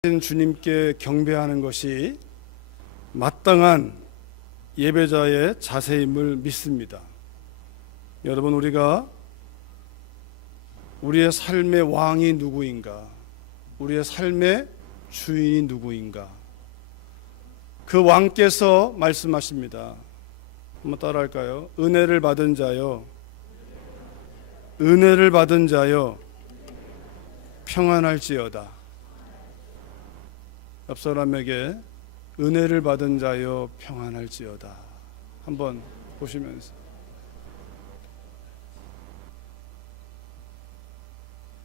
주님께 경배하는 것이 마땅한 예배자의 자세임을 믿습니다. 여러분, 우리가 우리의 삶의 왕이 누구인가? 우리의 삶의 주인이 누구인가? 그 왕께서 말씀하십니다. 한번 따라할까요? 은혜를 받은 자여, 은혜를 받은 자여, 평안할지어다. 옆 사람에게 은혜를 받은 자여 평안할지어다. 한번 보시면서,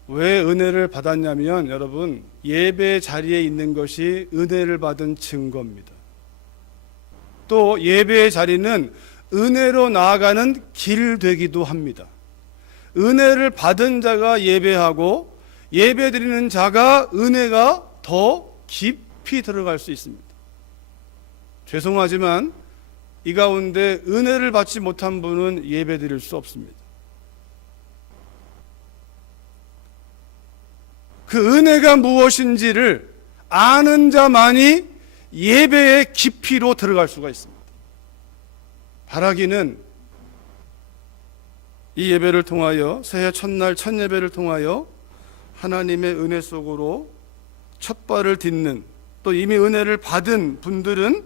왜 은혜를 받았냐면, 여러분, 예배 자리에 있는 것이 은혜를 받은 증거입니다. 또 예배의 자리는 은혜로 나아가는 길 되기도 합니다. 은혜를 받은 자가 예배하고 예배 드리는 자가 은혜가 더 깊이 들어갈 수 있습니다. 죄송하지만 이 가운데 은혜를 받지 못한 분은 예배 드릴 수 없습니다. 그 은혜가 무엇인지를 아는 자만이 예배의 깊이로 들어갈 수가 있습니다. 바라기는 이 예배를 통하여, 새해 첫날 첫 예배를 통하여 하나님의 은혜 속으로 첫 발을 딛는, 또 이미 은혜를 받은 분들은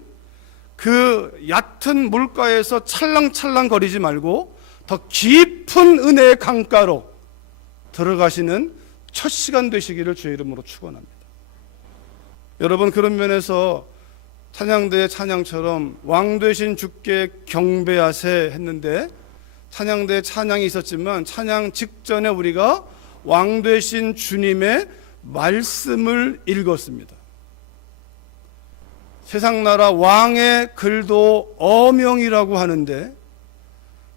그 얕은 물가에서 찰랑찰랑 거리지 말고 더 깊은 은혜의 강가로 들어가시는 첫 시간 되시기를 주의 이름으로 축원합니다. 여러분, 그런 면에서 찬양대의 찬양처럼 왕 되신 주께 경배하세 했는데, 찬양대에 찬양이 있었지만 찬양 직전에 우리가 왕 되신 주님의 말씀을 읽었습니다. 세상 나라 왕의 글도 어명이라고 하는데,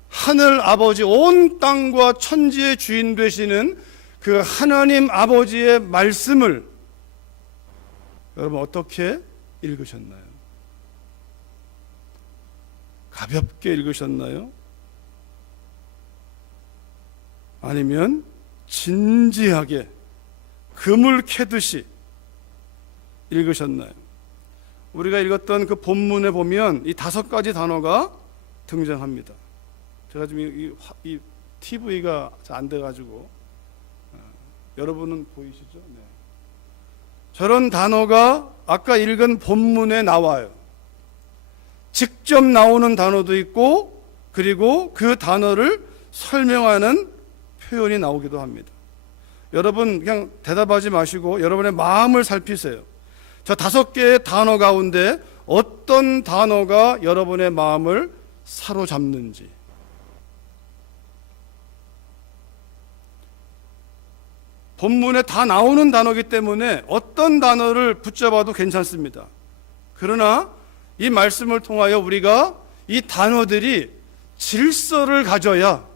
하늘 아버지, 온 땅과 천지의 주인 되시는 그 하나님 아버지의 말씀을 여러분 어떻게 읽으셨나요? 가볍게 읽으셨나요? 아니면 진지하게 금을 캐듯이 읽으셨나요? 우리가 읽었던 그 본문에 보면 이 5가지 단어가 등장합니다. 제가 지금 이 TV가 잘 안 돼가지고, 여러분은 보이시죠? 네. 저런 단어가 아까 읽은 본문에 나와요. 직접 나오는 단어도 있고, 그리고 그 단어를 설명하는 표현이 나오기도 합니다. 여러분, 그냥 대답하지 마시고 여러분의 마음을 살피세요. 저 5개의 단어 가운데 어떤 단어가 여러분의 마음을 사로잡는지. 본문에 다 나오는 단어이기 때문에 어떤 단어를 붙잡아도 괜찮습니다. 그러나 이 말씀을 통하여 우리가 이 단어들이 질서를 가져야,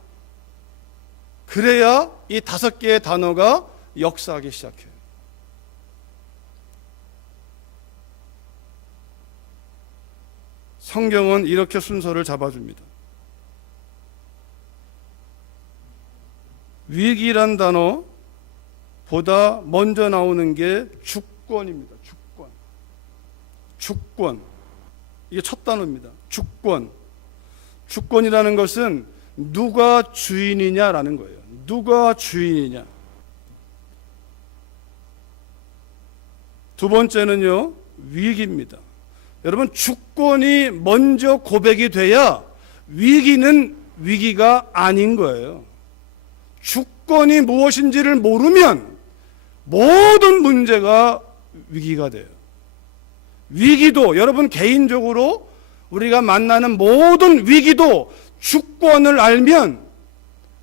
그래야 이 5개의 단어가 역사하기 시작해요. 성경은 이렇게 순서를 잡아줍니다. 위기란 단어 보다 먼저 나오는 게 주권입니다. 주권. 이게 첫 단어입니다. 주권. 주권이라는 것은 누가 주인이냐라는 거예요. 누가 주인이냐. 두 번째는요, 위기입니다. 여러분, 주권이 먼저 고백이 돼야 위기는 위기가 아닌 거예요. 주권이 무엇인지를 모르면 모든 문제가 위기가 돼요. 위기도, 여러분 개인적으로 우리가 만나는 모든 위기도 주권을 알면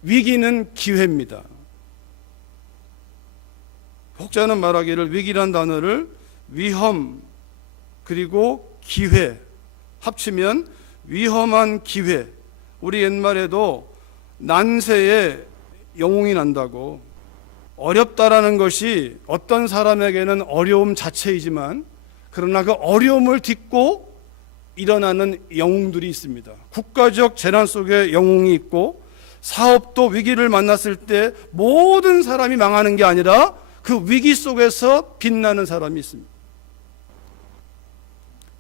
위기는 기회입니다. 혹자는 말하기를 위기란 단어를 위험 그리고 기회 합치면 위험한 기회. 우리 옛말에도 난세에 영웅이 난다고, 어렵다라는 것이 어떤 사람에게는 어려움 자체이지만 그러나 그 어려움을 딛고 일어나는 영웅들이 있습니다. 국가적 재난 속에 영웅이 있고, 사업도 위기를 만났을 때 모든 사람이 망하는 게 아니라 그 위기 속에서 빛나는 사람이 있습니다.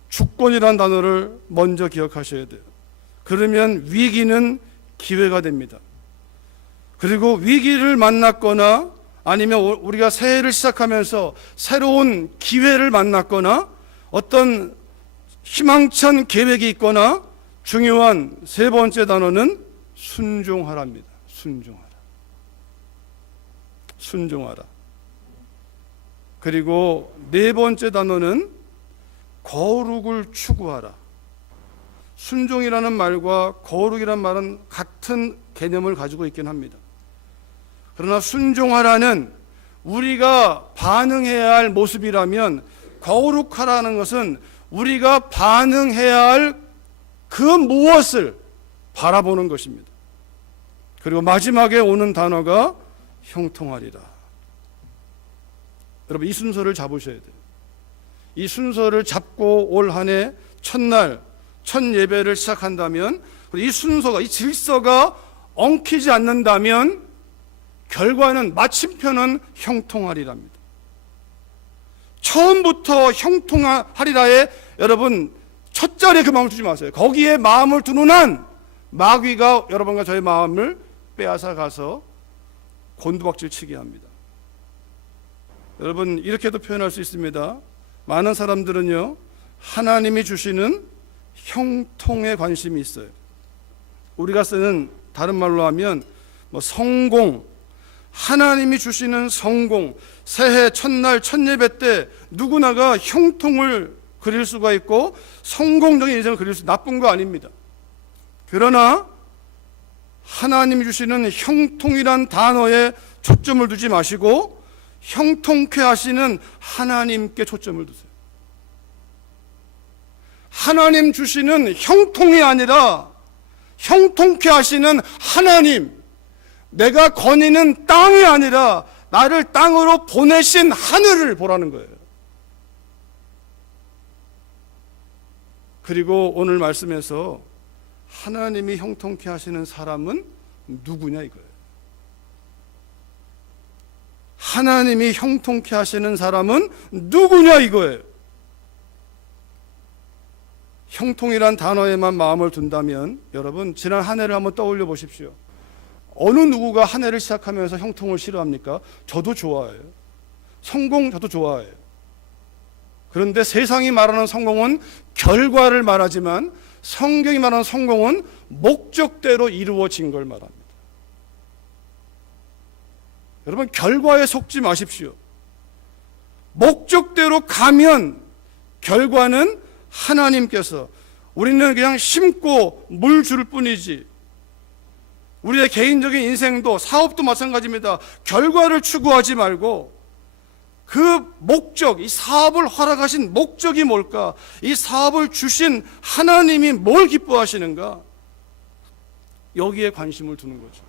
주권이라는 단어를 먼저 기억하셔야 돼요. 그러면 위기는 기회가 됩니다. 그리고 위기를 만났거나 아니면 우리가 새해를 시작하면서 새로운 기회를 만났거나 어떤 희망찬 계획이 있거나 중요한 세 번째 단어는 순종하라입니다. 순종하라. 순종하라. 그리고 네 번째 단어는 거룩을 추구하라. 순종이라는 말과 거룩이라는 말은 같은 개념을 가지고 있긴 합니다. 그러나 순종하라는 우리가 반응해야 할 모습이라면 거룩하라는 것은 우리가 반응해야 할 그 무엇을 바라보는 것입니다. 그리고 마지막에 오는 단어가 형통하리라. 여러분 이 순서를 잡으셔야 돼요. 이 순서를 잡고 올 한 해 첫날 첫 예배를 시작한다면 이 순서가 이 질서가 엉키지 않는다면 결과는 마침표는 형통하리랍니다. 처음부터 형통하리라에 여러분 첫 자리에 그 마음을 두지 마세요. 거기에 마음을 두는 한 마귀가 여러분과 저의 마음을 빼앗아 가서 곤두박질 치게 합니다. 여러분 이렇게도 표현할 수 있습니다. 많은 사람들은요 하나님이 주시는 형통에 관심이 있어요. 우리가 쓰는 다른 말로 하면 성공, 하나님이 주시는 성공, 새해 첫날 첫 예배 때 누구나가 형통을 그릴 수가 있고 성공적인 인생을 그릴 수 나쁜 거 아닙니다. 그러나 하나님이 주시는 형통이란 단어에 초점을 두지 마시고 형통케 하시는 하나님께 초점을 두세요. 하나님 주시는 형통이 아니라 형통케 하시는 하나님, 내가 거니는 땅이 아니라 나를 땅으로 보내신 하늘을 보라는 거예요. 그리고 오늘 말씀에서 하나님이 형통케 하시는 사람은 누구냐 이거예요. 하나님이 형통케 하시는 사람은 누구냐 이거예요. 형통이란 단어에만 마음을 둔다면 여러분 지난 한 해를 한번 떠올려 보십시오. 어느 누구가 한 해를 시작하면서 형통을 싫어합니까? 저도 좋아해요. 성공 저도 좋아해요. 그런데 세상이 말하는 성공은 결과를 말하지만 성경이 말하는 성공은 목적대로 이루어진 걸 말합니다. 여러분 결과에 속지 마십시오. 목적대로 가면 결과는 하나님께서, 우리는 그냥 심고 물 줄 뿐이지, 우리의 개인적인 인생도 사업도 마찬가지입니다. 결과를 추구하지 말고 그 목적, 이 사업을 허락하신 목적이 뭘까? 이 사업을 주신 하나님이 뭘 기뻐하시는가? 여기에 관심을 두는 거죠.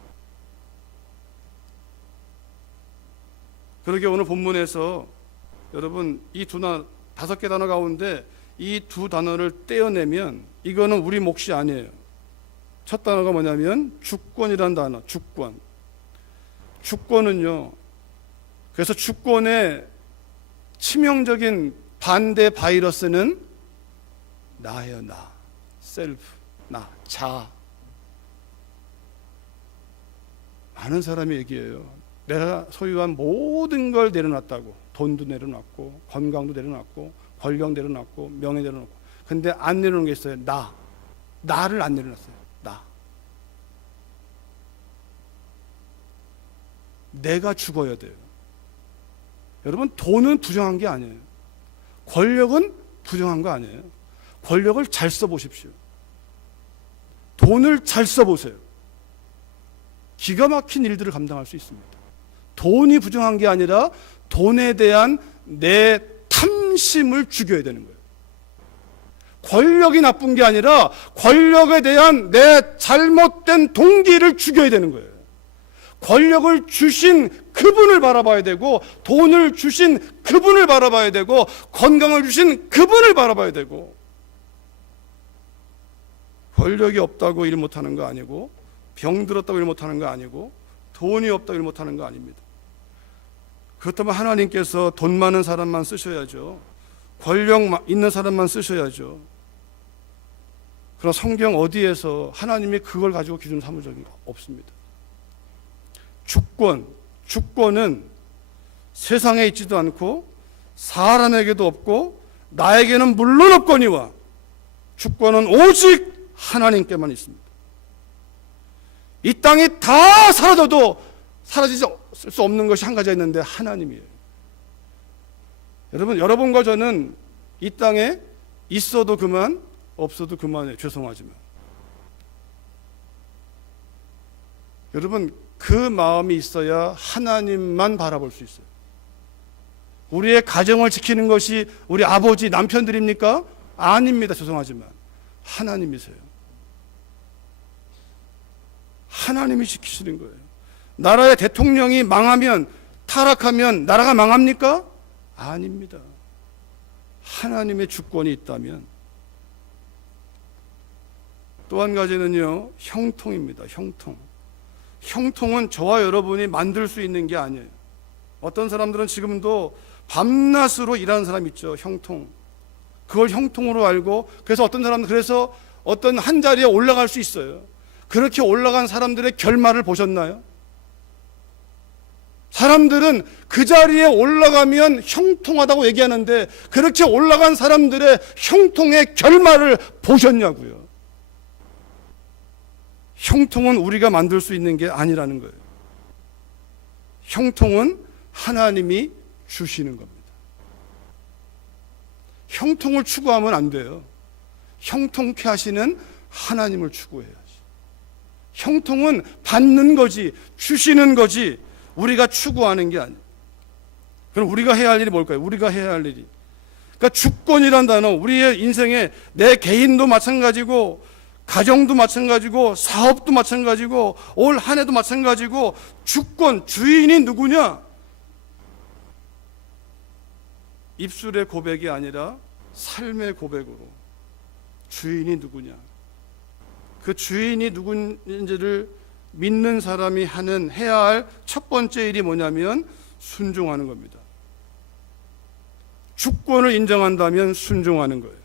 그러게 오늘 본문에서 여러분 이 다섯 개 단어 가운데 이 두 단어를 떼어내면 이거는 우리 몫이 아니에요. 첫 단어가 뭐냐면 주권이란 단어, 주권. 주권은요, 그래서 주권의 치명적인 반대 바이러스는 나예요. 나, 셀프, 나, 자. 많은 사람이 얘기해요. 내가 소유한 모든 걸 내려놨다고. 돈도 내려놨고 건강도 내려놨고 권력 내려놨고 명예 내려놨고. 근데 안 내려놓은 게 있어요. 나를 안 내려놨어요. 나. 내가 죽어야 돼요. 여러분 돈은 부정한 게 아니에요. 권력은 부정한 거 아니에요. 권력을 잘 써보십시오. 돈을 잘 써보세요. 기가 막힌 일들을 감당할 수 있습니다. 돈이 부정한 게 아니라 돈에 대한 내 탐심을 죽여야 되는 거예요. 권력이 나쁜 게 아니라 권력에 대한 내 잘못된 동기를 죽여야 되는 거예요. 권력을 주신 그분을 바라봐야 되고, 돈을 주신 그분을 바라봐야 되고, 건강을 주신 그분을 바라봐야 되고. 권력이 없다고 일 못하는 거 아니고, 병 들었다고 일 못하는 거 아니고, 돈이 없다고 일 못하는 거 아닙니다. 그렇다면 하나님께서 돈 많은 사람만 쓰셔야죠. 권력 있는 사람만 쓰셔야죠. 그러나 성경 어디에서 하나님이 그걸 가지고 기준 삼은 적이 없습니다. 주권은 세상에 있지도 않고 사람에게도 없고 나에게는 물론 없거니와 주권은 오직 하나님께만 있습니다. 이 땅이 다 사라져도 사라지지 수 없는 것이 한 가지가 있는데 하나님이에요. 여러분과 저는 이 땅에 있어도 그만 없어도 그만해요. 죄송하지만 여러분, 그 마음이 있어야 하나님만 바라볼 수 있어요. 우리의 가정을 지키는 것이 우리 아버지, 남편들입니까? 아닙니다. 죄송하지만 하나님이세요. 하나님이 지키시는 거예요. 나라의 대통령이 망하면, 타락하면 나라가 망합니까? 아닙니다. 하나님의 주권이 있다면. 또 한 가지는요, 형통입니다. 형통은 저와 여러분이 만들 수 있는 게 아니에요. 어떤 사람들은 지금도 밤낮으로 일하는 사람 있죠. 형통. 그걸 형통으로 알고, 그래서 어떤 사람은 그래서 어떤 한 자리에 올라갈 수 있어요. 그렇게 올라간 사람들의 결말을 보셨나요? 사람들은 그 자리에 올라가면 형통하다고 얘기하는데 그렇게 올라간 사람들의 형통의 결말을 보셨냐고요. 형통은 우리가 만들 수 있는 게 아니라는 거예요. 형통은 하나님이 주시는 겁니다. 형통을 추구하면 안 돼요. 형통케 하시는 하나님을 추구해야지. 형통은 받는 거지, 주시는 거지, 우리가 추구하는 게 아니에요. 그럼 우리가 해야 할 일이 뭘까요? 우리가 해야 할 일이, 그러니까 주권이란 단어, 우리의 인생에 내 개인도 마찬가지고 가정도 마찬가지고 사업도 마찬가지고 올 한 해도 마찬가지고 주권, 주인이 누구냐? 입술의 고백이 아니라 삶의 고백으로 주인이 누구냐, 그 주인이 누군지를 믿는 사람이 해야 할 첫 번째 일이 뭐냐면 순종하는 겁니다. 주권을 인정한다면 순종하는 거예요.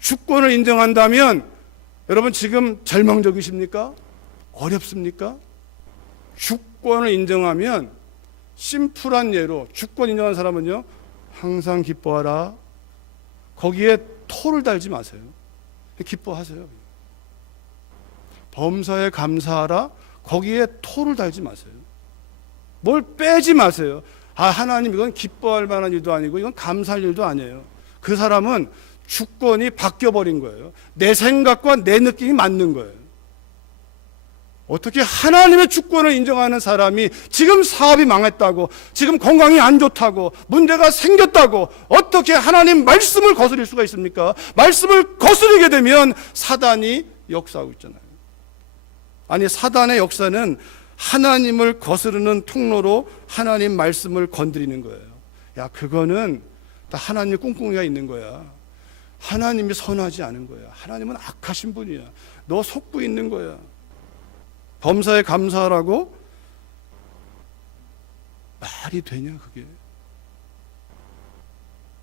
주권을 인정한다면, 여러분 지금 절망적이십니까? 어렵습니까? 주권을 인정하면, 심플한 예로 주권 인정하는 사람은요, 항상 기뻐하라. 거기에 토를 달지 마세요. 기뻐하세요. 범사에 감사하라. 거기에 토를 달지 마세요. 뭘 빼지 마세요. 하나님, 이건 기뻐할 만한 일도 아니고 이건 감사할 일도 아니에요. 그 사람은 주권이 바뀌어버린 거예요. 내 생각과 내 느낌이 맞는 거예요. 어떻게 하나님의 주권을 인정하는 사람이 지금 사업이 망했다고, 지금 건강이 안 좋다고, 문제가 생겼다고 어떻게 하나님 말씀을 거스릴 수가 있습니까? 말씀을 거스르게 되면 사단이 역사하고 있잖아요. 아니, 사단의 역사는 하나님을 거스르는 통로로 하나님 말씀을 건드리는 거예요. 야, 그거는 다 하나님 꿍꿍이가 있는 거야. 하나님이 선하지 않은 거야. 하나님은 악하신 분이야. 너 속고 있는 거야. 범사에 감사하라고? 말이 되냐 그게?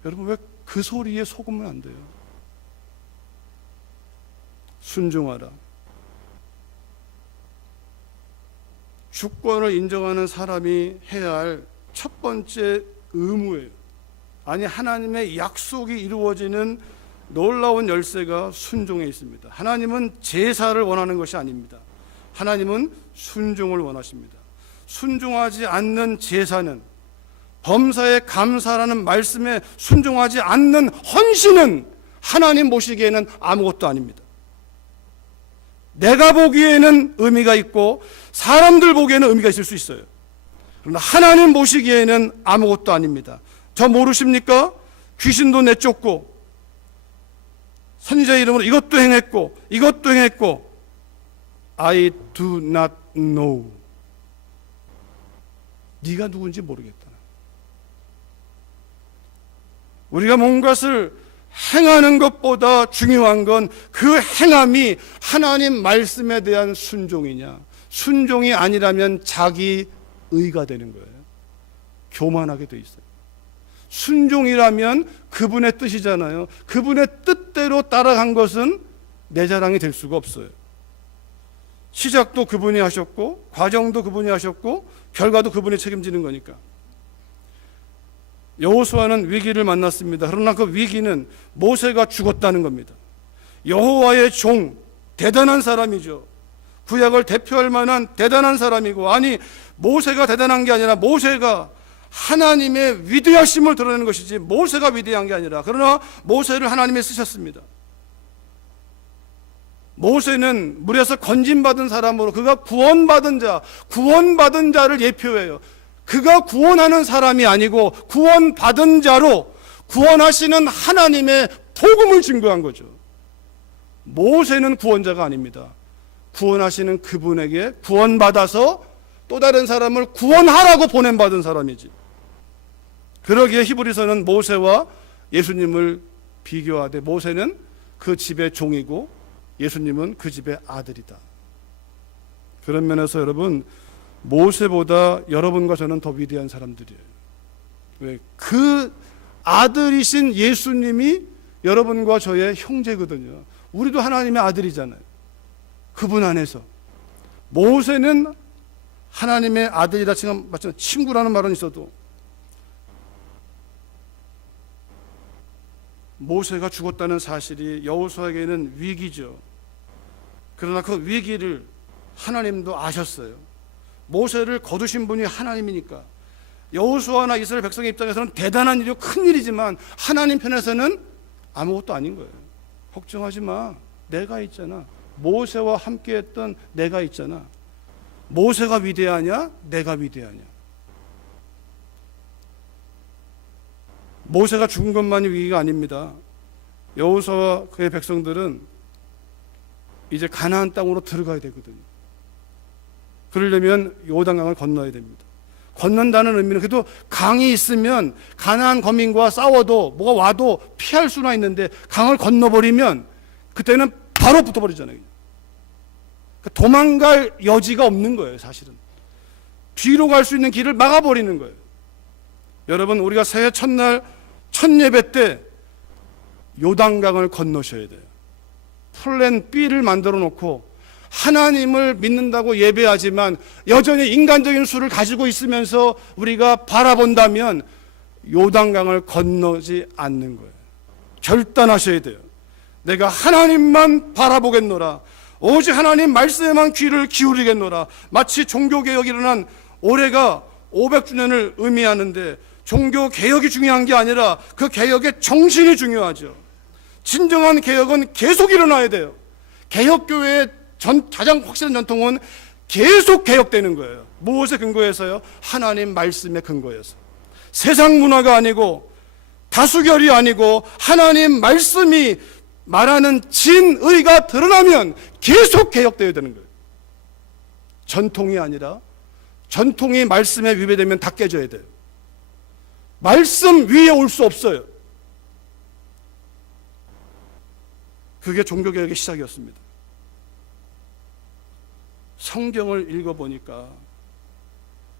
여러분, 왜 그 소리에 속으면 안 돼요? 순종하라. 주권을 인정하는 사람이 해야 할 첫 번째 의무예요. 아니, 하나님의 약속이 이루어지는 놀라운 열쇠가 순종에 있습니다. 하나님은 제사를 원하는 것이 아닙니다. 하나님은 순종을 원하십니다. 순종하지 않는 제사는, 범사에 감사라는 말씀에 순종하지 않는 헌신은 하나님 보시기에는 아무것도 아닙니다. 내가 보기에는 의미가 있고 사람들 보기에는 의미가 있을 수 있어요. 그러나 하나님 보시기에는 아무것도 아닙니다. 저 모르십니까? 귀신도 내쫓고 선지자의 이름으로 이것도 행했고 이것도 행했고, I do not know. 네가 누군지 모르겠다. 우리가 뭔가를 행하는 것보다 중요한 건 그 행함이 하나님 말씀에 대한 순종이냐, 순종이 아니라면 자기 의가 되는 거예요. 교만하게 돼 있어요. 순종이라면 그분의 뜻이잖아요. 그분의 뜻대로 따라간 것은 내 자랑이 될 수가 없어요. 시작도 그분이 하셨고 과정도 그분이 하셨고 결과도 그분이 책임지는 거니까. 여호수아는 위기를 만났습니다. 그러나 그 위기는 모세가 죽었다는 겁니다. 여호와의 종, 대단한 사람이죠. 구약을 대표할 만한 대단한 사람이고, 아니 모세가 대단한 게 아니라 모세가 하나님의 위대하심을 드러내는 것이지 모세가 위대한 게 아니라, 그러나 모세를 하나님이 쓰셨습니다. 모세는 물에서 건진받은 사람으로, 그가 구원받은 자를 예표해요. 그가 구원하는 사람이 아니고 구원받은 자로 구원하시는 하나님의 복음을 증거한 거죠. 모세는 구원자가 아닙니다. 구원하시는 그분에게 구원받아서 또 다른 사람을 구원하라고 보냄받은 사람이지. 그러기에 히브리서는 모세와 예수님을 비교하되 모세는 그 집의 종이고 예수님은 그 집의 아들이다. 그런 면에서 여러분, 모세보다 여러분과 저는 더 위대한 사람들이에요. 왜? 그 아들이신 예수님이 여러분과 저의 형제거든요. 우리도 하나님의 아들이잖아요. 그분 안에서. 모세는 하나님의 아들이라 지금 맞죠? 친구라는 말은 있어도 모세가 죽었다는 사실이 여호수아에게는 위기죠. 그러나 그 위기를 하나님도 아셨어요. 모세를 거두신 분이 하나님이니까. 여호수아나 이스라엘 백성의 입장에서는 대단한 일이고 큰 일이지만 하나님 편에서는 아무것도 아닌 거예요. 걱정하지 마. 내가 있잖아. 모세와 함께했던 내가 있잖아. 모세가 위대하냐? 내가 위대하냐? 모세가 죽은 것만이 위기가 아닙니다. 여호수아와 그의 백성들은 이제 가나안 땅으로 들어가야 되거든요. 그러려면 요단강을 건너야 됩니다. 건넌다는 의미는, 그래도 강이 있으면 가나안 거민과 싸워도 뭐가 와도 피할 수나 있는데, 강을 건너버리면 그때는 바로 붙어버리잖아요. 도망갈 여지가 없는 거예요. 사실은 뒤로 갈 수 있는 길을 막아버리는 거예요. 여러분, 우리가 새해 첫날 첫 예배 때 요단강을 건너셔야 돼요. 플랜 B를 만들어 놓고 하나님을 믿는다고 예배하지만 여전히 인간적인 수를 가지고 있으면서 우리가 바라본다면 요단강을 건너지 않는 거예요. 결단하셔야 돼요. 내가 하나님만 바라보겠노라. 오직 하나님 말씀에만 귀를 기울이겠노라. 마치 종교개혁이 일어난 올해가 500주년을 의미하는데, 종교개혁이 중요한 게 아니라 그 개혁의 정신이 중요하죠. 진정한 개혁은 계속 일어나야 돼요. 개혁교회의 가장 확실한 전통은 계속 개혁되는 거예요. 무엇에 근거해서요? 하나님 말씀에 근거해서. 세상 문화가 아니고 다수결이 아니고 하나님 말씀이 말하는 진의가 드러나면 계속 개혁되어야 되는 거예요. 전통이 아니라, 전통이 말씀에 위배되면 다 깨져야 돼요. 말씀 위에 올 수 없어요. 그게 종교개혁의 시작이었습니다. 성경을 읽어보니까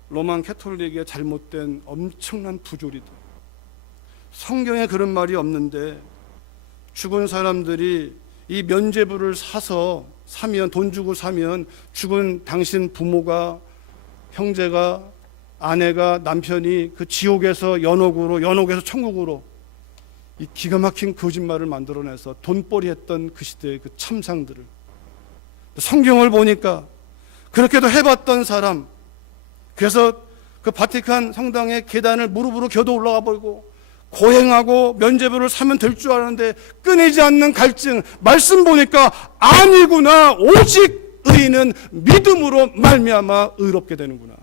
로만 캐톨릭의 잘못된 엄청난 부조리들. 성경에 그런 말이 없는데 죽은 사람들이 이 면죄부를 사면, 돈 주고 사면 죽은 당신 부모가, 형제가, 아내가, 남편이 그 지옥에서 연옥으로, 연옥에서 천국으로, 이 기가 막힌 거짓말을 만들어내서 돈벌이 했던 그 시대의 그 참상들을, 성경을 보니까 그렇게도 해봤던 사람, 그래서 그 바티칸 성당의 계단을 무릎으로 겨도 올라가 버리고 고행하고 면죄부를 사면 될 줄 알았는데 끊이지 않는 갈증, 말씀 보니까 아니구나, 오직 의인은 믿음으로 말미암아 의롭게 되는구나.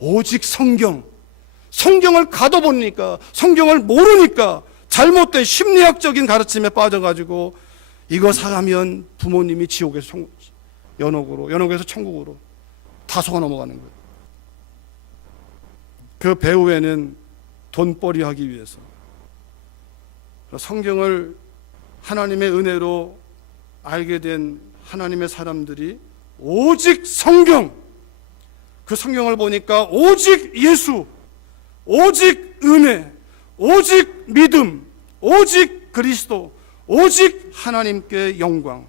오직 성경을 가둬보니까, 성경을 모르니까 잘못된 심리학적인 가르침에 빠져가지고 이거 사가면 부모님이 지옥에서 연옥으로, 연옥에서 천국으로 다 속아 넘어가는 거예요. 그 배후에는 돈벌이 하기 위해서 성경을 하나님의 은혜로 알게 된 하나님의 사람들이 오직 성경, 그 성경을 보니까 오직 예수, 오직 은혜, 오직 믿음, 오직 그리스도, 오직 하나님께 영광,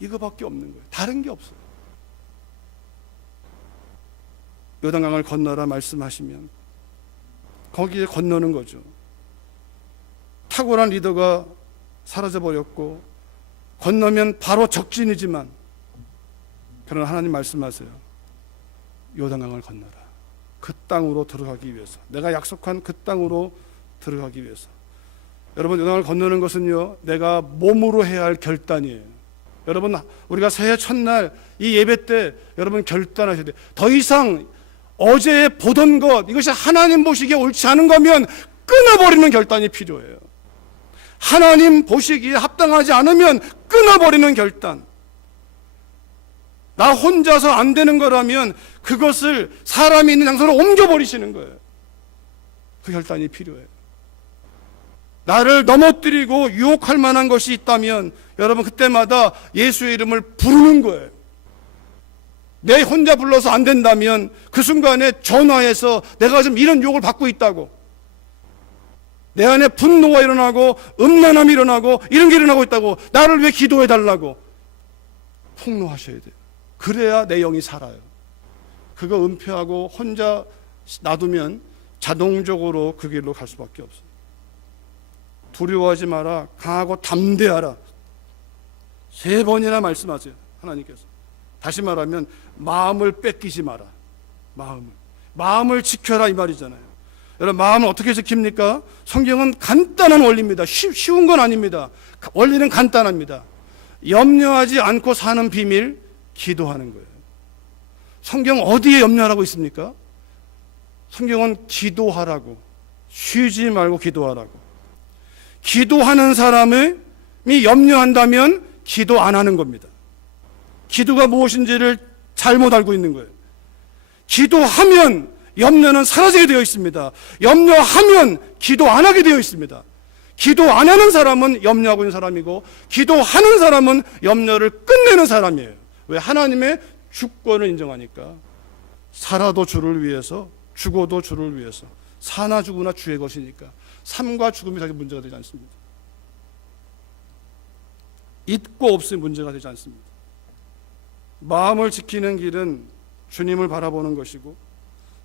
이거밖에 없는 거예요. 다른 게 없어요. 요단강을 건너라 말씀하시면 거기에 건너는 거죠. 탁월한 리더가 사라져버렸고 건너면 바로 적진이지만, 그러나 하나님 말씀하세요. 요단강을 건너라. 그 땅으로 들어가기 위해서, 내가 약속한 그 땅으로 들어가기 위해서. 여러분, 요단강을 건너는 것은요, 내가 몸으로 해야 할 결단이에요. 여러분, 우리가 새해 첫날 이 예배 때 여러분 결단하셔야 돼요. 더 이상 어제 보던 것, 이것이 하나님 보시기에 옳지 않은 거면 끊어버리는 결단이 필요해요. 하나님 보시기에 합당하지 않으면 끊어버리는 결단. 나 혼자서 안 되는 거라면 그것을 사람이 있는 장소로 옮겨버리시는 거예요. 그 결단이 필요해요. 나를 넘어뜨리고 유혹할 만한 것이 있다면 여러분 그때마다 예수의 이름을 부르는 거예요. 내 혼자 불러서 안 된다면 그 순간에 전화해서 내가 지금 이런 유혹을 받고 있다고, 내 안에 분노가 일어나고 음란함이 일어나고 이런 게 일어나고 있다고, 나를 왜 기도해 달라고 폭로하셔야 돼요. 그래야 내 영이 살아요. 그거 은폐하고 혼자 놔두면 자동적으로 그 길로 갈 수밖에 없어요. 두려워하지 마라, 강하고 담대하라, 3번이나 말씀하세요. 하나님께서. 다시 말하면 마음을 뺏기지 마라. 마음을 지켜라 이 말이잖아요. 여러분, 마음을 어떻게 지킵니까? 성경은 간단한 원리입니다. 쉬운 건 아닙니다. 원리는 간단합니다. 염려하지 않고 사는 비밀, 기도하는 거예요. 성경 어디에 염려하라고 있습니까? 성경은 기도하라고, 쉬지 말고 기도하라고. 기도하는 사람이 염려한다면 기도 안 하는 겁니다. 기도가 무엇인지를 잘못 알고 있는 거예요. 기도하면 염려는 사라지게 되어 있습니다. 염려하면 기도 안 하게 되어 있습니다. 기도 안 하는 사람은 염려하고 있는 사람이고, 기도하는 사람은 염려를 끝내는 사람이에요. 왜? 하나님의 주권을 인정하니까. 살아도 주를 위해서, 죽어도 주를 위해서. 사나 죽으나 주의 것이니까 삶과 죽음이 사실 문제가 되지 않습니다. 있고 없음이 문제가 되지 않습니다. 마음을 지키는 길은 주님을 바라보는 것이고,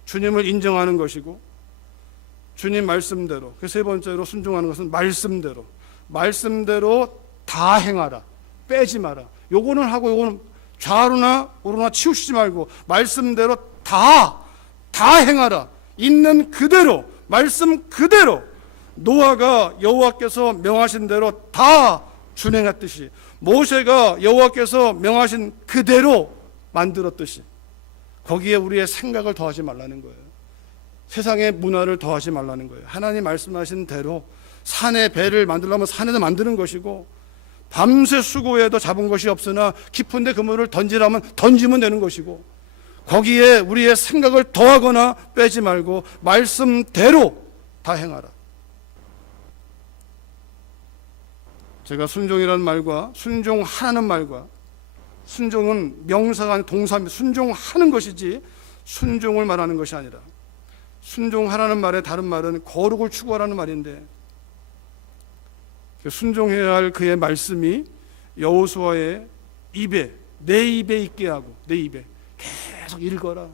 주님을 인정하는 것이고, 주님 말씀대로, 그 3번째로 순종하는 것은 말씀대로 다 행하라, 빼지 마라. 요거는 하고 요거는 좌로나 우로나 치우치지 말고 말씀대로 다 행하라. 있는 그대로, 말씀 그대로, 노아가 여호와께서 명하신 대로 다 준행했듯이, 모세가 여호와께서 명하신 그대로 만들었듯이, 거기에 우리의 생각을 더하지 말라는 거예요. 세상의 문화를 더하지 말라는 거예요. 하나님 말씀하신 대로 산에 배를 만들려면 산에서 만드는 것이고, 밤새 수고해도 잡은 것이 없으나 깊은데 그물을 던지라면 던지면 되는 것이고, 거기에 우리의 생각을 더하거나 빼지 말고 말씀대로 다 행하라. 제가 순종이라는 말과 순종하라는 말과, 순종은 명사가 아닌 동사입니다. 순종하는 것이지 순종을 말하는 것이 아니라, 순종하라는 말의 다른 말은 거룩을 추구하라는 말인데, 순종해야 할 그의 말씀이 여호수아의 입에, 내 입에 있게 하고, 내 입에 계속 읽어라.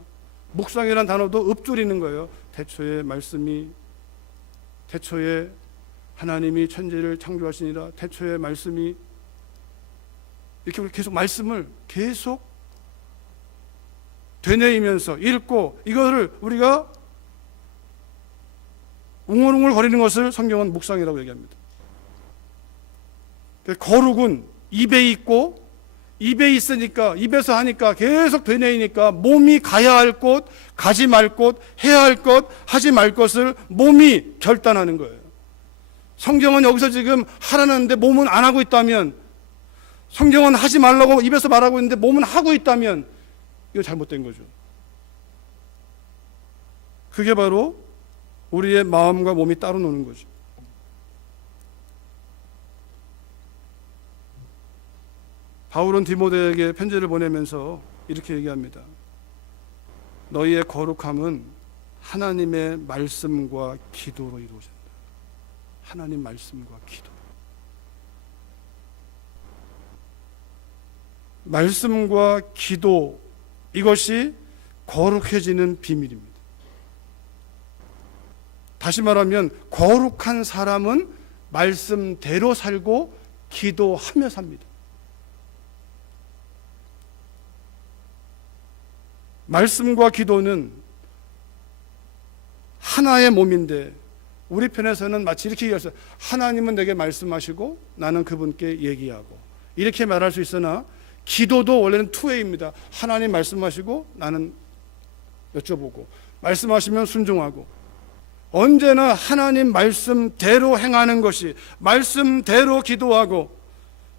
묵상이라는 단어도 읊조리는 거예요. 태초에 말씀이, 태초에 하나님이 천지를 창조하시니라, 태초에 말씀이, 이렇게 계속 말씀을 계속 되뇌이면서 읽고, 이거를 우리가 웅얼웅얼 거리는 것을 성경은 묵상이라고 얘기합니다. 거룩은 입에 있고, 입에 있으니까, 입에서 하니까 계속 되뇌이니까 몸이 가야 할 곳, 가지 말 곳, 해야 할 것, 하지 말 것을 몸이 결단하는 거예요. 성경은 여기서 지금 하라는데 몸은 안 하고 있다면, 성경은 하지 말라고 입에서 말하고 있는데 몸은 하고 있다면, 이거 잘못된 거죠. 그게 바로 우리의 마음과 몸이 따로 노는 거죠. 바울은 디모데에게 편지를 보내면서 이렇게 얘기합니다. 너희의 거룩함은 하나님의 말씀과 기도로 이루어진다. 하나님 말씀과 기도. 말씀과 기도, 이것이 거룩해지는 비밀입니다. 다시 말하면 거룩한 사람은 말씀대로 살고 기도하며 삽니다. 말씀과 기도는 하나의 몸인데, 우리 편에서는 마치 이렇게 얘기했어요. 하나님은 내게 말씀하시고 나는 그분께 얘기하고, 이렇게 말할 수 있으나 기도도 원래는 투웨이입니다. 하나님 말씀하시고 나는 여쭤보고, 말씀하시면 순종하고, 언제나 하나님 말씀대로 행하는 것이, 말씀대로 기도하고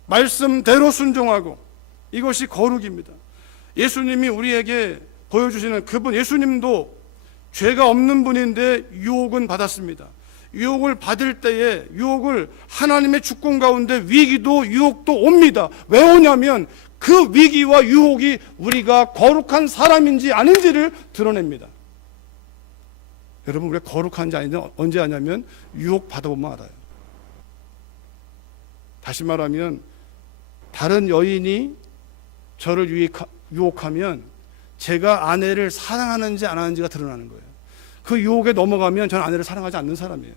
말씀대로 순종하고, 이것이 거룩입니다. 예수님이 우리에게 보여주시는 그분, 예수님도 죄가 없는 분인데 유혹은 받았습니다. 유혹을 받을 때에 유혹을, 하나님의 주권 가운데 위기도 유혹도 옵니다. 왜 오냐면 그 위기와 유혹이 우리가 거룩한 사람인지 아닌지를 드러냅니다. 여러분, 우리가 거룩한지 아닌지 언제 아냐면 유혹 받아보면 알아요. 다시 말하면 다른 여인이 저를 유혹하면 제가 아내를 사랑하는지 안 하는지가 드러나는 거예요. 그 유혹에 넘어가면 저는 아내를 사랑하지 않는 사람이에요.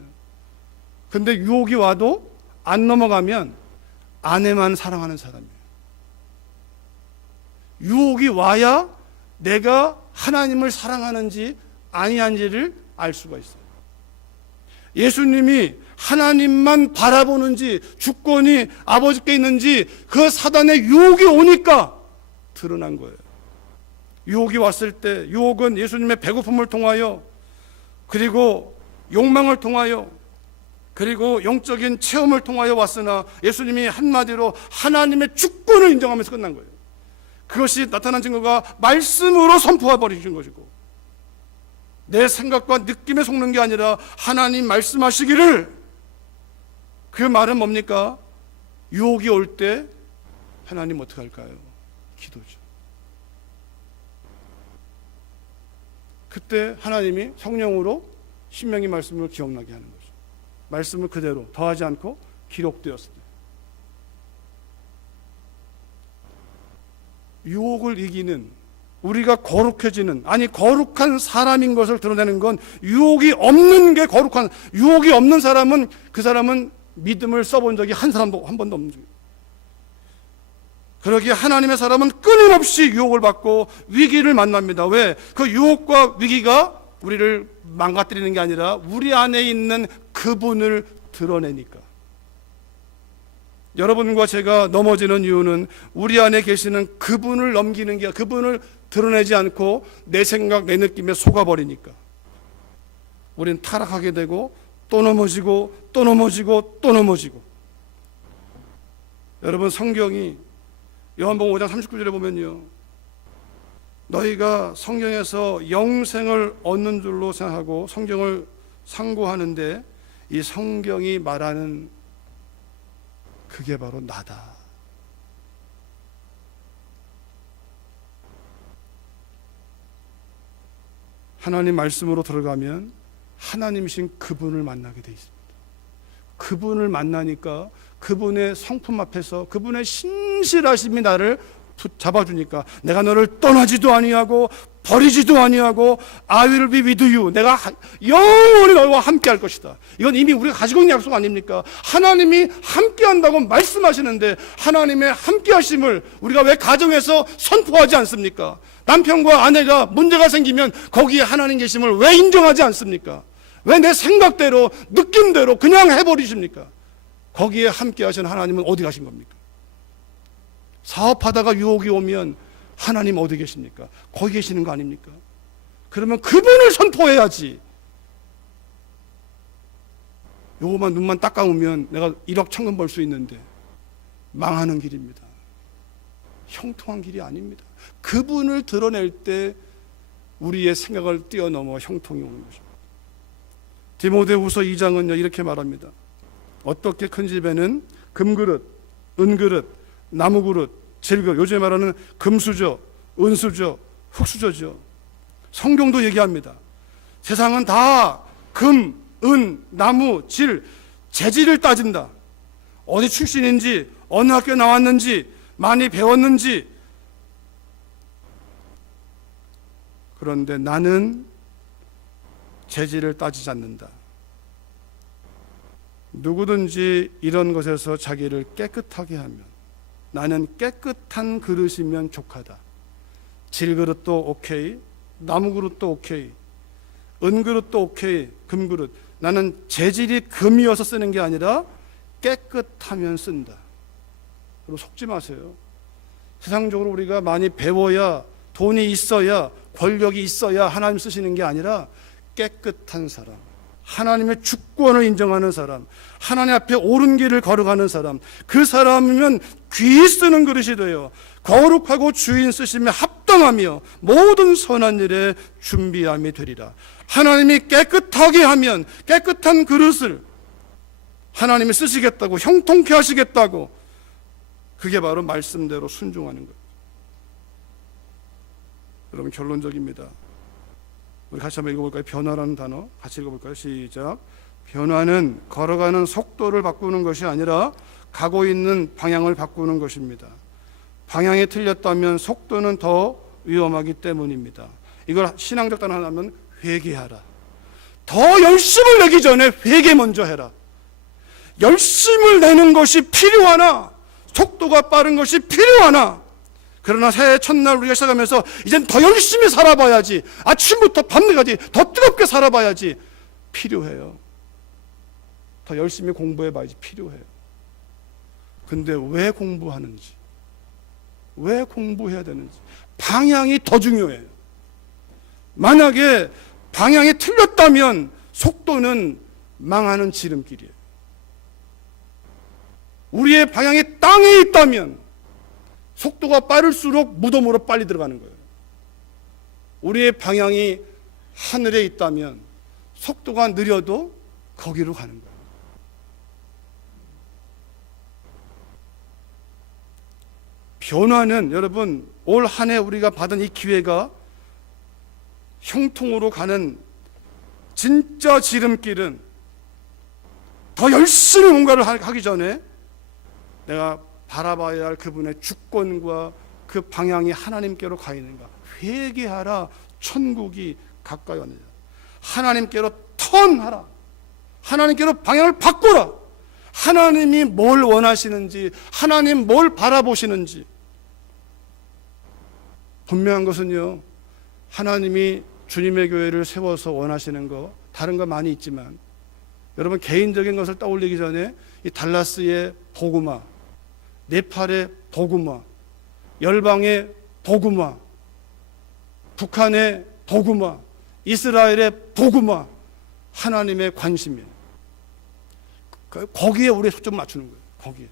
근데 유혹이 와도 안 넘어가면 아내만 사랑하는 사람이에요. 유혹이 와야 내가 하나님을 사랑하는지 아니한지를 알 수가 있어요. 예수님이 하나님만 바라보는지 주권이 아버지께 있는지 그 사단의 유혹이 오니까 드러난 거예요. 유혹이 왔을 때, 유혹은 예수님의 배고픔을 통하여, 그리고 욕망을 통하여, 그리고 영적인 체험을 통하여 왔으나 예수님이 한마디로 하나님의 주권을 인정하면서 끝난 거예요. 그것이 나타난 증거가 말씀으로 선포해 버리신 것이고, 내 생각과 느낌에 속는 게 아니라 하나님 말씀하시기를, 그 말은 뭡니까? 유혹이 올 때 하나님 어떻게 할까요? 기도죠. 그때 하나님이 성령으로 신명기 말씀을 기억나게 하는 거죠. 말씀을 그대로 더하지 않고 기록되었습니다. 유혹을 이기는, 우리가 거룩해지는, 아니 거룩한 사람인 것을 드러내는 건 유혹이 없는 게 거룩한, 유혹이 없는 사람은, 그 사람은 믿음을 써본 적이 한 번도 없는 거예요. 그러기에 하나님의 사람은 끊임없이 유혹을 받고 위기를 만납니다. 왜? 그 유혹과 위기가 우리를 망가뜨리는 게 아니라 우리 안에 있는 그분을 드러내니까. 여러분과 제가 넘어지는 이유는 우리 안에 계시는 그분을 넘기는 게, 그분을 드러내지 않고 내 생각, 내 느낌에 속아버리니까 우리는 타락하게 되고 또 넘어지고 또 넘어지고 또 넘어지고. 여러분, 성경이 요한복음 5장 39절에 보면요, 너희가 성경에서 영생을 얻는 줄로 생각하고 성경을 상고하는데 이 성경이 말하는 그게 바로 나다. 하나님 말씀으로 들어가면 하나님이신 그분을 만나게 돼 있습니다. 그분을 만나니까 그분의 성품 앞에서 그분의 신실하심이 나를 잡아주니까 내가 너를 떠나지도 아니하고 버리지도 아니하고 I will be with you, 내가 영원히 너와 함께 할 것이다. 이건 이미 우리가 가지고 있는 약속 아닙니까? 하나님이 함께 한다고 말씀하시는데 하나님의 함께 하심을 우리가 왜 가정에서 선포하지 않습니까? 남편과 아내가 문제가 생기면 거기에 하나님 계심을 왜 인정하지 않습니까? 왜 내 생각대로 느낌대로 그냥 해버리십니까? 거기에 함께 하신 하나님은 어디 가신 겁니까? 사업하다가 유혹이 오면 하나님 어디 계십니까? 거기 계시는 거 아닙니까? 그러면 그분을 선포해야지. 요거만 눈만 딱 감으면 내가 1억 1000원 벌 수 있는데 망하는 길입니다. 형통한 길이 아닙니다. 그분을 드러낼 때 우리의 생각을 뛰어넘어 형통이 오는 것입니다. 디모데후서 2장은요 이렇게 말합니다. 어떻게 큰 집에는 금그릇, 은그릇, 나무그릇, 질그릇, 요즘에 말하는 금수저, 은수저, 흙수저죠. 성경도 얘기합니다. 세상은 다 금, 은, 나무, 질, 재질을 따진다. 어디 출신인지, 어느 학교 나왔는지, 많이 배웠는지. 그런데 나는 재질을 따지지 않는다. 누구든지 이런 것에서 자기를 깨끗하게 하면, 나는 깨끗한 그릇이면 족하다. 질그릇도 오케이, 나무 그릇도 오케이, 은그릇도 오케이, 금그릇. 나는 재질이 금이어서 쓰는 게 아니라 깨끗하면 쓴다. 그리고 속지 마세요. 세상적으로 우리가 많이 배워야, 돈이 있어야, 권력이 있어야 하나님 쓰시는 게 아니라 깨끗한 사람, 하나님의 주권을 인정하는 사람, 하나님 앞에 옳은 길을 걸어가는 사람, 그 사람이면 귀히 쓰는 그릇이 되어 거룩하고 주인 쓰심에 합당하며 모든 선한 일에 준비함이 되리라. 하나님이 깨끗하게 하면 깨끗한 그릇을 하나님이 쓰시겠다고, 형통케 하시겠다고, 그게 바로 말씀대로 순종하는 거예요. 여러분, 결론적입니다. 우리 같이 한번 읽어볼까요? 변화라는 단어 같이 읽어볼까요? 시작. 변화는 걸어가는 속도를 바꾸는 것이 아니라 가고 있는 방향을 바꾸는 것입니다. 방향이 틀렸다면 속도는 더 위험하기 때문입니다. 이걸 신앙적 단어 하나면 회개하라. 더 열심을 내기 전에 회개 먼저 해라. 열심을 내는 것이 필요하나, 속도가 빠른 것이 필요하나, 그러나 새해 첫날 우리가 시작하면서 이젠 더 열심히 살아봐야지, 아침부터 밤늦게까지 더 뜨겁게 살아봐야지, 필요해요. 더 열심히 공부해봐야지, 필요해요. 근데 왜 공부하는지, 왜 공부해야 되는지, 방향이 더 중요해요. 만약에 방향이 틀렸다면 속도는 망하는 지름길이에요. 우리의 방향이 땅에 있다면 속도가 빠를수록 무덤으로 빨리 들어가는 거예요. 우리의 방향이 하늘에 있다면 속도가 느려도 거기로 가는 거예요. 변화는, 여러분, 올 한 해 우리가 받은 이 기회가 형통으로 가는 진짜 지름길은 더 열심히 뭔가를 하기 전에 내가 바라봐야 할 그분의 주권과 그 방향이 하나님께로 가 있는가. 회개하라. 천국이 가까이 왔느냐. 하나님께로 턴하라. 하나님께로 방향을 바꾸라. 하나님이 뭘 원하시는지, 하나님 뭘 바라보시는지. 분명한 것은요, 하나님이 주님의 교회를 세워서 원하시는 거, 다른 거 많이 있지만, 여러분 개인적인 것을 떠올리기 전에 이 달라스의 복음화, 네팔의 복음화, 열방의 복음화, 북한의 복음화, 이스라엘의 복음화, 하나님의 관심이에요. 거기에 우리의 초점을 맞추는 거예요.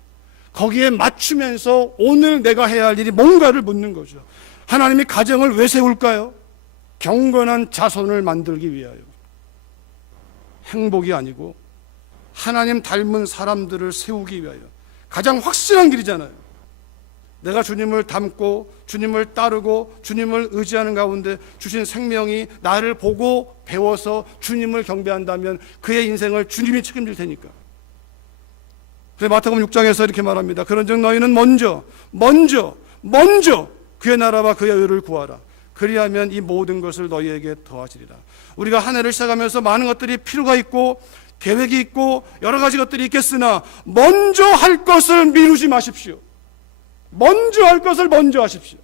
거기에 맞추면서 오늘 내가 해야 할 일이 뭔가를 묻는 거죠. 하나님이 가정을 왜 세울까요? 경건한 자손을 만들기 위하여. 행복이 아니고 하나님 닮은 사람들을 세우기 위하여. 가장 확실한 길이잖아요. 내가 주님을 닮고 주님을 따르고 주님을 의지하는 가운데 주신 생명이 나를 보고 배워서 주님을 경배한다면 그의 인생을 주님이 책임질 테니까. 그래서 마태복음 6장에서 이렇게 말합니다. 그런즉 너희는 먼저 그의 나라와 그의 의를 구하라. 그리하면 이 모든 것을 너희에게 더하시리라. 우리가 한 해를 시작하면서 많은 것들이 필요가 있고 계획이 있고 여러 가지 것들이 있겠으나 먼저 할 것을 미루지 마십시오. 먼저 할 것을 먼저 하십시오.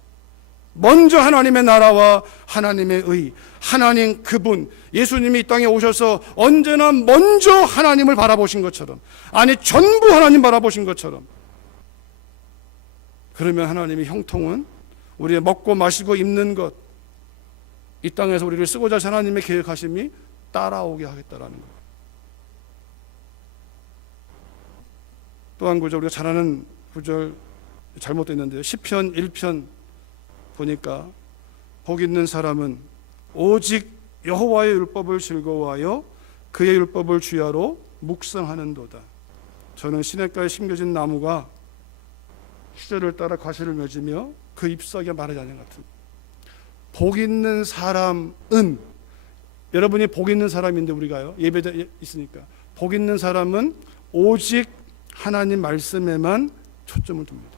먼저 하나님의 나라와 하나님의 의, 하나님 그분, 예수님이 이 땅에 오셔서 언제나 먼저 하나님을 바라보신 것처럼, 아니 전부 하나님 바라보신 것처럼, 그러면 하나님의 형통은 우리의 먹고 마시고 입는 것, 이 땅에서 우리를 쓰고자 하신 하나님의 계획하심이 따라오게 하겠다라는 것. 또 한 구절, 우리가 잘 아는 구절 잘못됐는데요. 시편 1편 보니까 복 있는 사람은 오직 여호와의 율법을 즐거워하여 그의 율법을 주야로 묵상하는도다. 저는 시냇가에 심겨진 나무가 시절을 따라 과실을 맺으며 그 잎사귀가 마르지 않는 것 같은, 복 있는 사람은, 여러분이 복 있는 사람인데 우리가요, 예배자 있으니까, 복 있는 사람은 오직 하나님 말씀에만 초점을 둡니다.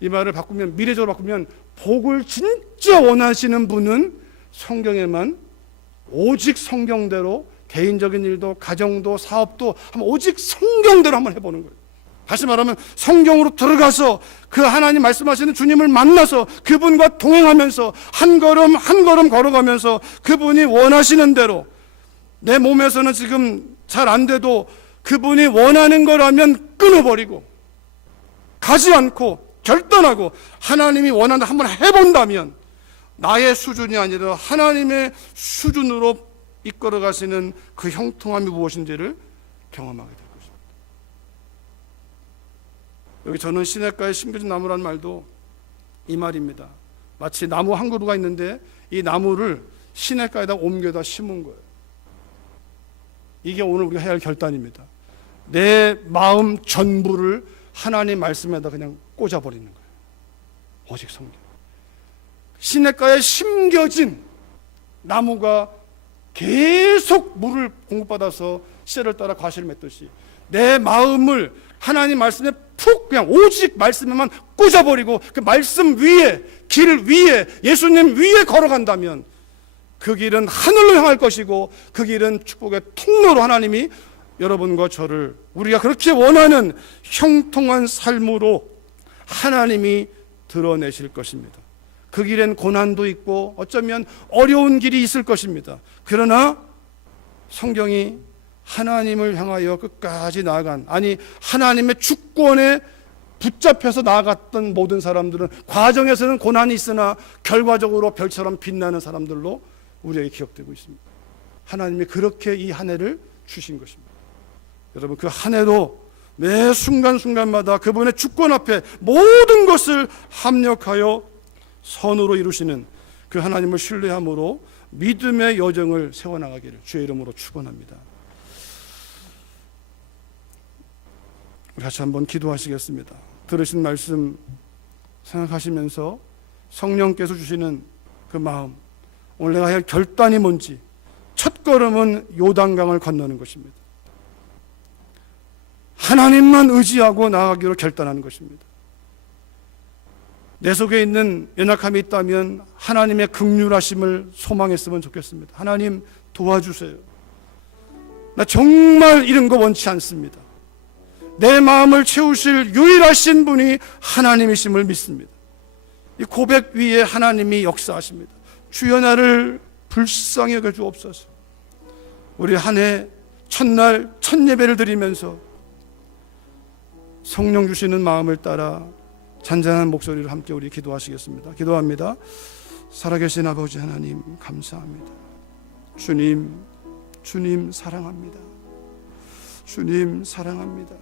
이 말을 바꾸면, 미래적으로 바꾸면, 복을 진짜 원하시는 분은 성경에만, 오직 성경대로 개인적인 일도 가정도 사업도 한번 오직 성경대로 한번 해보는 거예요. 다시 말하면 성경으로 들어가서 그 하나님 말씀하시는 주님을 만나서 그분과 동행하면서 한 걸음 한 걸음 걸어가면서 그분이 원하시는 대로, 내 몸에서는 지금 잘 안 돼도 그분이 원하는 거라면 끊어버리고 가지 않고 결단하고 하나님이 원한다 한번 해본다면 나의 수준이 아니라 하나님의 수준으로 이끌어 가시는 그 형통함이 무엇인지를 경험하게 될 것입니다. 여기 저는 시냇가에 심겨진 나무라는 말도 이 말입니다. 마치 나무 한 그루가 있는데 이 나무를 시냇가에다 옮겨다 심은 거예요. 이게 오늘 우리가 해야 할 결단입니다. 내 마음 전부를 하나님 말씀에다 그냥 꽂아버리는 거예요. 오직 성경. 시냇가에 심겨진 나무가 계속 물을 공급받아서 씨를 따라 과실을 맺듯이 내 마음을 하나님 말씀에 푹 그냥 오직 말씀에만 꽂아버리고 그 말씀 위에, 길 위에, 예수님 위에 걸어간다면 그 길은 하늘로 향할 것이고 그 길은 축복의 통로로 하나님이 여러분과 저를 우리가 그렇게 원하는 형통한 삶으로 하나님이 드러내실 것입니다. 그 길엔 고난도 있고 어쩌면 어려운 길이 있을 것입니다. 그러나 성경이 하나님을 향하여 끝까지 나아간, 아니 하나님의 주권에 붙잡혀서 나아갔던 모든 사람들은 과정에서는 고난이 있으나 결과적으로 별처럼 빛나는 사람들로 우리에게 기억되고 있습니다. 하나님이 그렇게 이 한 해를 주신 것입니다. 여러분, 그 한 해도 매 순간순간마다 그분의 주권 앞에 모든 것을 합력하여 선으로 이루시는 그 하나님을 신뢰함으로 믿음의 여정을 세워나가기를 주의 이름으로 축원합니다. 우리 같이 한번 기도하시겠습니다. 들으신 말씀 생각하시면서 성령께서 주시는 그 마음, 오늘 내가 해야 할 결단이 뭔지, 첫 걸음은 요단강을 건너는 것입니다. 하나님만 의지하고 나아가기로 결단하는 것입니다. 내 속에 있는 연약함이 있다면 하나님의 긍휼하심을 소망했으면 좋겠습니다. 하나님 도와주세요. 나 정말 이런 거 원치 않습니다. 내 마음을 채우실 유일하신 분이 하나님이심을 믿습니다. 이 고백 위에 하나님이 역사하십니다. 주여 나를 불쌍히 여겨 주옵소서. 우리 한 해 첫날 첫 예배를 드리면서 성령 주시는 마음을 따라 잔잔한 목소리로 함께 우리 기도하시겠습니다. 기도합니다. 살아계신 아버지 하나님 감사합니다. 주님 사랑합니다. 주님 사랑합니다.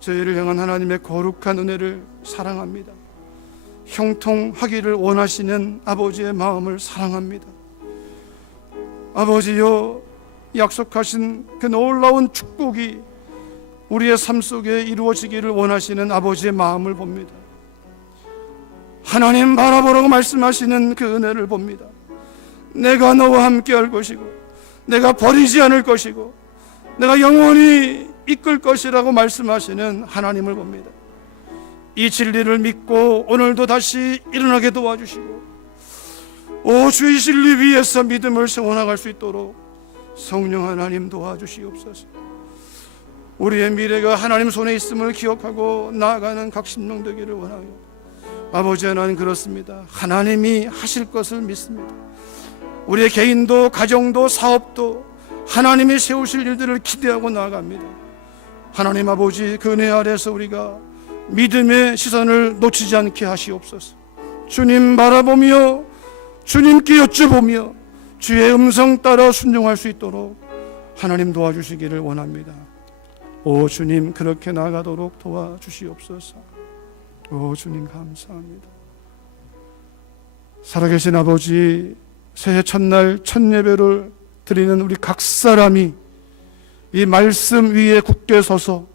저희를 향한 하나님의 거룩한 은혜를 사랑합니다. 형통하기를 원하시는 아버지의 마음을 사랑합니다. 아버지여, 약속하신 그 놀라운 축복이 우리의 삶 속에 이루어지기를 원하시는 아버지의 마음을 봅니다. 하나님 바라보라고 말씀하시는 그 은혜를 봅니다. 내가 너와 함께 할 것이고 내가 버리지 않을 것이고 내가 영원히 이끌 것이라고 말씀하시는 하나님을 봅니다. 이 진리를 믿고 오늘도 다시 일어나게 도와주시고 주의 진리 위에서 믿음을 세워나갈 수 있도록 성령 하나님 도와주시옵소서. 우리의 미래가 하나님 손에 있음을 기억하고 나아가는 각 심령 되기를 원하여 아버지 하나님 그렇습니다. 하나님이 하실 것을 믿습니다. 우리의 개인도 가정도 사업도 하나님이 세우실 일들을 기대하고 나아갑니다. 하나님 아버지 그 은혜 아래서 우리가 믿음의 시선을 놓치지 않게 하시옵소서. 주님 바라보며 주님께 여쭤보며 주의 음성 따라 순종할 수 있도록 하나님 도와주시기를 원합니다. 오 주님 그렇게 나아가도록 도와주시옵소서. 오 주님 감사합니다. 살아계신 아버지, 새해 첫날 첫 예배를 드리는 우리 각 사람이 이 말씀 위에 굳게 서서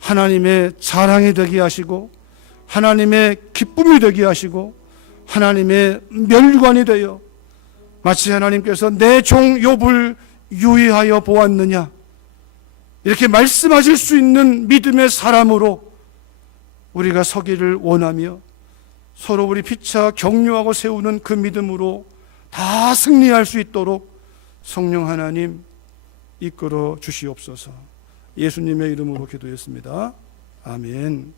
하나님의 자랑이 되게 하시고 하나님의 기쁨이 되게 하시고 하나님의 멸관이 되어 마치 하나님께서 내 종 욥을 유의하여 보았느냐 이렇게 말씀하실 수 있는 믿음의 사람으로 우리가 서기를 원하며 서로 우리 피차 격려하고 세우는 그 믿음으로 다 승리할 수 있도록 성령 하나님 이끌어 주시옵소서. 예수님의 이름으로 기도했습니다. 아멘.